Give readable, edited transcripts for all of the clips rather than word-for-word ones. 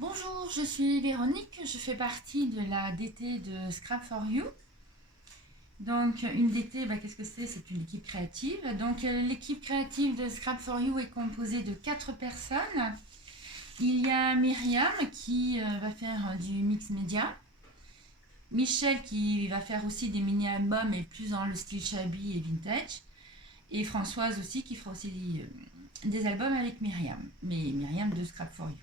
Bonjour, je suis Véronique, je fais partie de la DT de Scrap for You. Donc une DT, qu'est-ce que c'est? C'est une équipe créative. Donc l'équipe créative de Scrap for You est composée de 4 personnes. Il y a Myriam qui va faire du mix média. Michel qui va faire aussi des mini-albums et plus dans le style shabby et vintage. Et Françoise aussi qui fera aussi des albums avec Myriam. Mais Myriam de Scrap for You.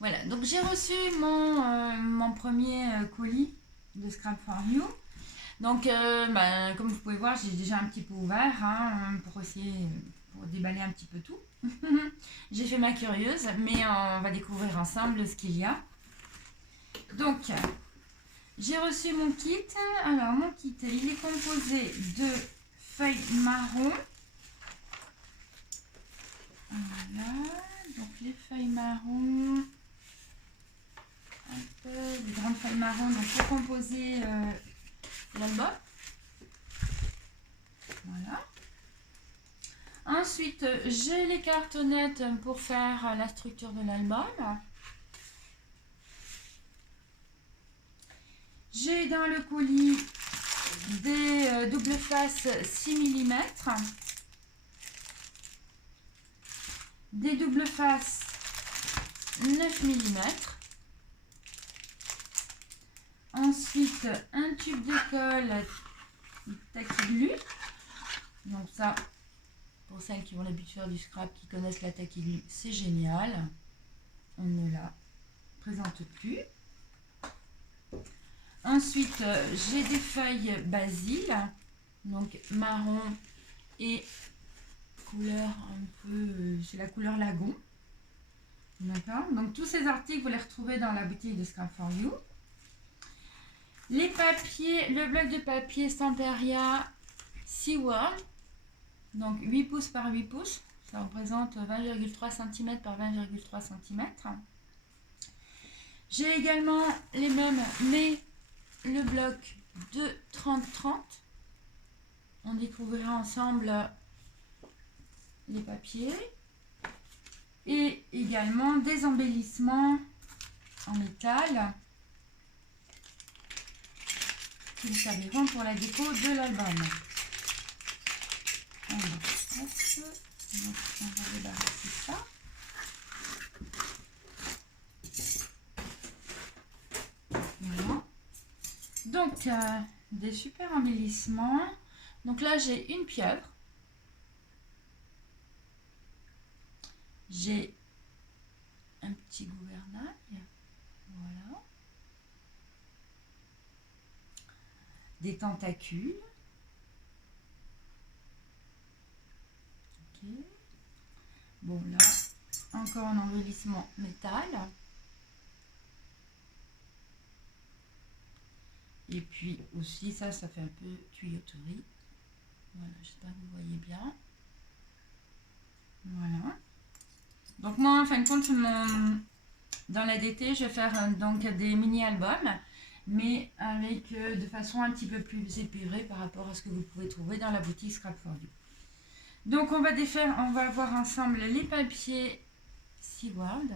Voilà, donc j'ai reçu mon premier colis de Scrap for You. Donc, comme vous pouvez voir, j'ai déjà un petit peu ouvert pour essayer, pour déballer un petit peu tout. J'ai fait ma curieuse, mais on va découvrir ensemble ce qu'il y a. Donc, j'ai reçu mon kit. Alors, mon kit, il est composé de feuilles marron. Voilà, donc les feuilles marron. Des grandes feuilles marron donc pour composer l'album. Voilà. Ensuite, j'ai les cartonnettes pour faire la structure de l'album. J'ai dans le colis des double face 6 mm, des double face 9 mm. Ensuite, un tube de colle Tacky-Glue. Donc ça, pour celles qui ont l'habitude de faire du scrap, qui connaissent la Tacky-Glue, c'est génial. On ne la présente plus. Ensuite, j'ai des feuilles basil, donc marron et couleur un peu, c'est la couleur lagon. D'accord. Donc tous ces articles, vous les retrouvez dans la boutique de Scrap for You. Les papiers, le bloc de papier Stamperia SeaWorld, donc 8 pouces par 8 pouces, ça représente 20,3 cm par 20,3 cm. J'ai également les mêmes, mais le bloc de 30-30. On découvrira ensemble les papiers. Et également des embellissements en métal qui nous serviront pour la déco de l'album. On va débarrasser ça. Voilà. Donc, des super embellissements. Donc là, j'ai une pieuvre. J'ai un petit gouvernail. Voilà. Des tentacules. Ok. Bon, là, encore un embellissement métal. Et puis aussi, ça fait un peu tuyauterie. Voilà, j'espère que vous voyez bien. Voilà. Donc moi, en fin de compte, dans la DT, je vais faire donc des mini-albums, mais avec de façon un petit peu plus épurée par rapport à ce que vous pouvez trouver dans la boutique Scrap for You. Donc on va voir ensemble les papiers SeaWorld.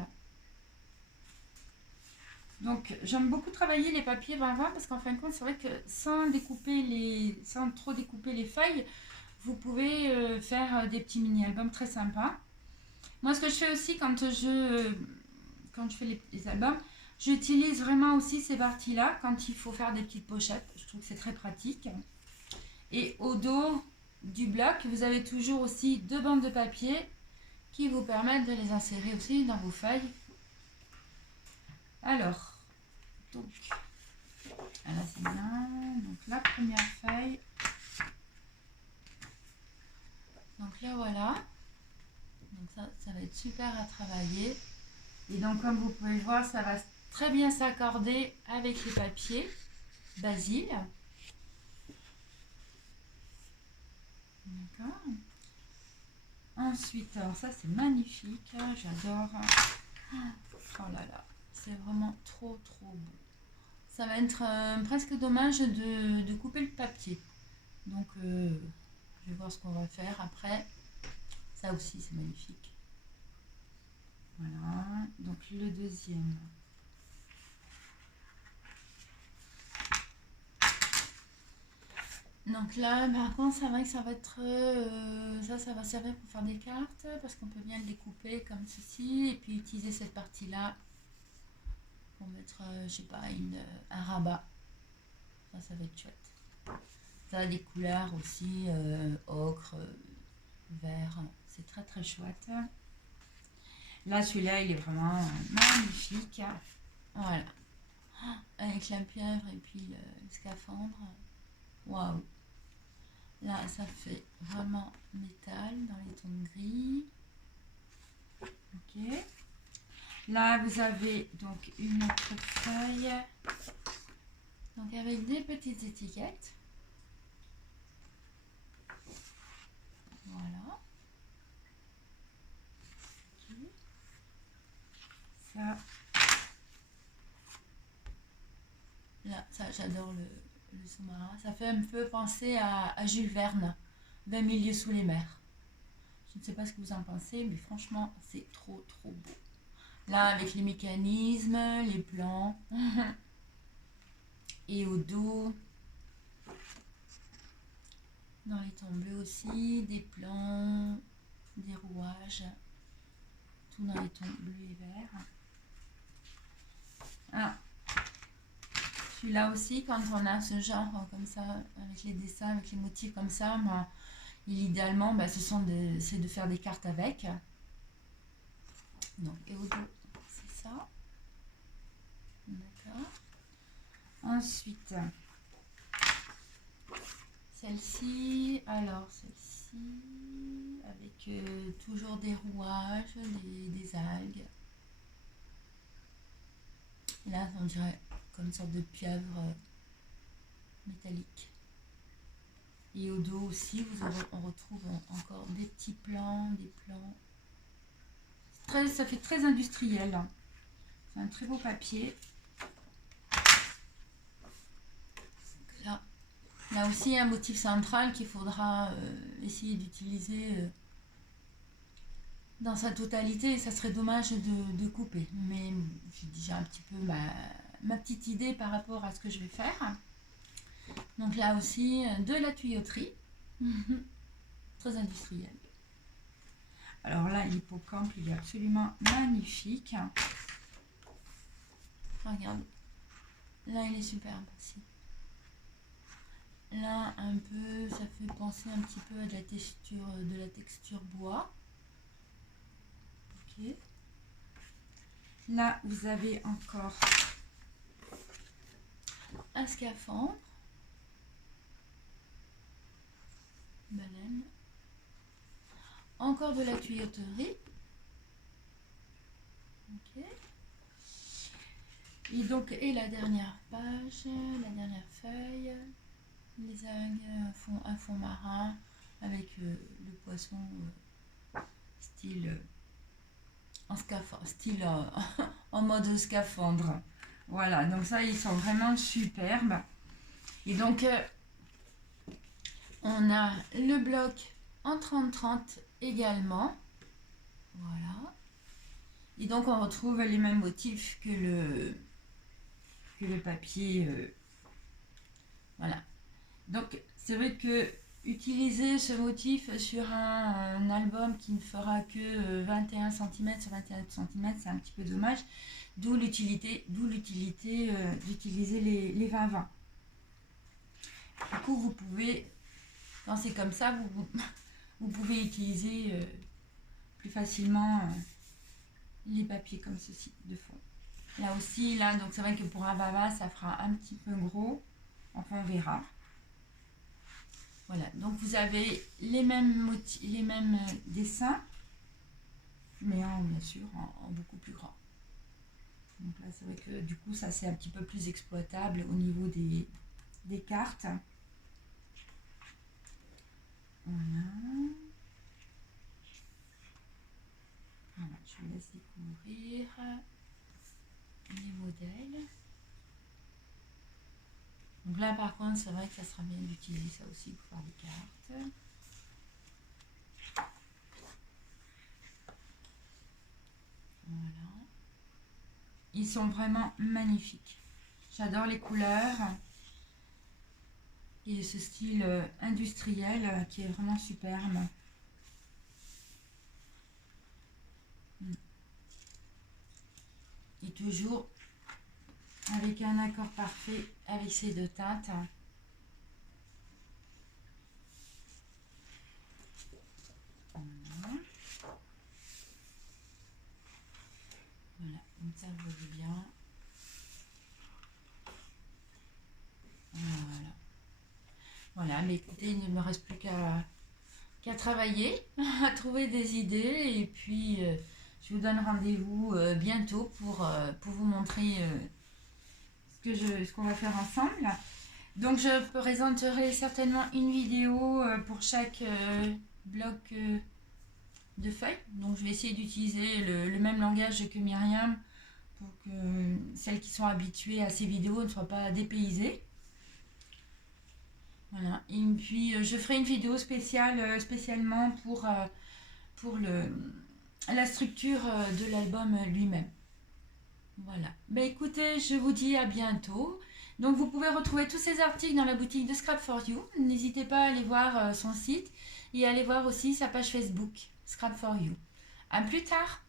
Donc j'aime beaucoup travailler les papiers 20-20 parce qu'en fin de compte, c'est vrai que sans trop découper les feuilles, vous pouvez faire des petits mini-albums très sympas. Moi, ce que je fais aussi quand je fais les albums, j'utilise vraiment aussi ces parties-là quand il faut faire des petites pochettes. Je trouve que c'est très pratique. Et au dos du bloc, vous avez toujours aussi 2 bandes de papier qui vous permettent de les insérer aussi dans vos feuilles. Alors, donc, là c'est bien. Donc la première feuille. Donc là voilà. Donc ça va être super à travailler. Et donc comme vous pouvez le voir, ça va très bien s'accorder avec les papiers basil. D'accord. Ensuite, alors ça c'est magnifique, j'adore. Oh là là, c'est vraiment trop beau. Ça va être presque dommage de couper le papier. Donc je vais voir ce qu'on va faire après. Ça aussi c'est magnifique. Voilà, donc le deuxième. Donc là, par contre, c'est vrai que ça va être... ça va servir pour faire des cartes, parce qu'on peut bien le découper comme ceci, et puis utiliser cette partie-là pour mettre, je sais pas, un rabat. Ça va être chouette. Ça a des couleurs aussi, ocre, vert. C'est très très chouette. Là, celui-là, il est vraiment magnifique. Voilà. Avec la pieuvre et puis le scaphandre. Waouh. Là, ça fait vraiment métal dans les tons gris. Ok. Là, vous avez donc une autre feuille. Donc, avec des petites étiquettes. Voilà. Okay. Ça. Là, ça, j'adore le sous-marin. Ça fait un peu penser à Jules Verne, 20 milieux sous les mers. Je ne sais pas ce que vous en pensez, mais franchement, c'est trop, trop beau. Là, avec les mécanismes, les plans, et au dos, dans les tons bleus aussi, des plans, des rouages, tout dans les tons bleus et verts. Ah, celui-là aussi, quand on a ce genre comme ça, avec les dessins, avec les motifs comme ça, moi, idéalement, c'est de faire des cartes avec. Donc, et au dos, c'est ça. D'accord. Ensuite, celle-ci, alors celle-ci, avec toujours des rouages, des algues. Là, on dirait comme une sorte de pieuvre métallique. Et au dos aussi, on retrouve encore des petits plans, des plans. Ça fait très industriel. C'est un très beau papier. Là aussi, un motif central qu'il faudra essayer d'utiliser dans sa totalité. Ça serait dommage de couper. Mais j'ai déjà un petit peu ma petite idée par rapport à ce que je vais faire. Donc là aussi, de la tuyauterie. Très industriel. Alors là, l'hippocampe, il est absolument magnifique. Regarde. Là, il est superbe aussi. Là, un peu, ça fait penser un petit peu à de la texture bois. Ok. Là, vous avez encore un scaphandre. Baleine. Encore de la tuyauterie. Ok. Et donc, et la dernière page, la dernière feuille. Les algues font un fond marin avec le poisson style en scaphandre, style en mode scaphandre. Voilà, donc ça, ils sont vraiment superbes. Et donc, on a le bloc en 30-30 également. Voilà. Et donc, on retrouve les mêmes motifs que le papier. Voilà. Donc, c'est vrai que utiliser ce motif sur un album qui ne fera que 21 cm sur 21 cm, c'est un petit peu dommage. D'où l'utilité d'utiliser les 20-20. Du coup, vous pouvez, quand c'est comme ça, vous pouvez utiliser plus facilement les papiers comme ceci de fond. Là aussi, là, donc c'est vrai que pour un baba, ça fera un petit peu gros. Enfin, on verra. Voilà, donc vous avez les mêmes dessins, mais bien sûr en beaucoup plus grand. Donc là, c'est vrai que du coup, ça c'est un petit peu plus exploitable au niveau des cartes. Voilà. Voilà, je vous laisse découvrir les modèles. Donc là, par contre, c'est vrai que ça sera bien d'utiliser ça aussi pour faire des cartes. Voilà. Ils sont vraiment magnifiques. J'adore les couleurs. Et ce style industriel qui est vraiment superbe. Et toujours avec un accord parfait avec ces deux teintes. Voilà, comme ça vous voyez bien. Voilà. Voilà, mais écoutez, il ne me reste plus qu'à travailler, à trouver des idées. Et puis, je vous donne rendez-vous bientôt pour vous montrer ce qu'on va faire ensemble. Donc, je présenterai certainement une vidéo pour chaque bloc de feuilles. Donc, je vais essayer d'utiliser le même langage que Myriam pour que celles qui sont habituées à ces vidéos ne soient pas dépaysées. Voilà. Et puis je ferai une vidéo spéciale spécialement pour la structure de l'album lui-même. Voilà. Ben écoutez, je vous dis à bientôt. Donc vous pouvez retrouver tous ces articles dans la boutique de Scrap for You. N'hésitez pas à aller voir son site et à aller voir aussi sa page Facebook Scrap for You. À plus tard.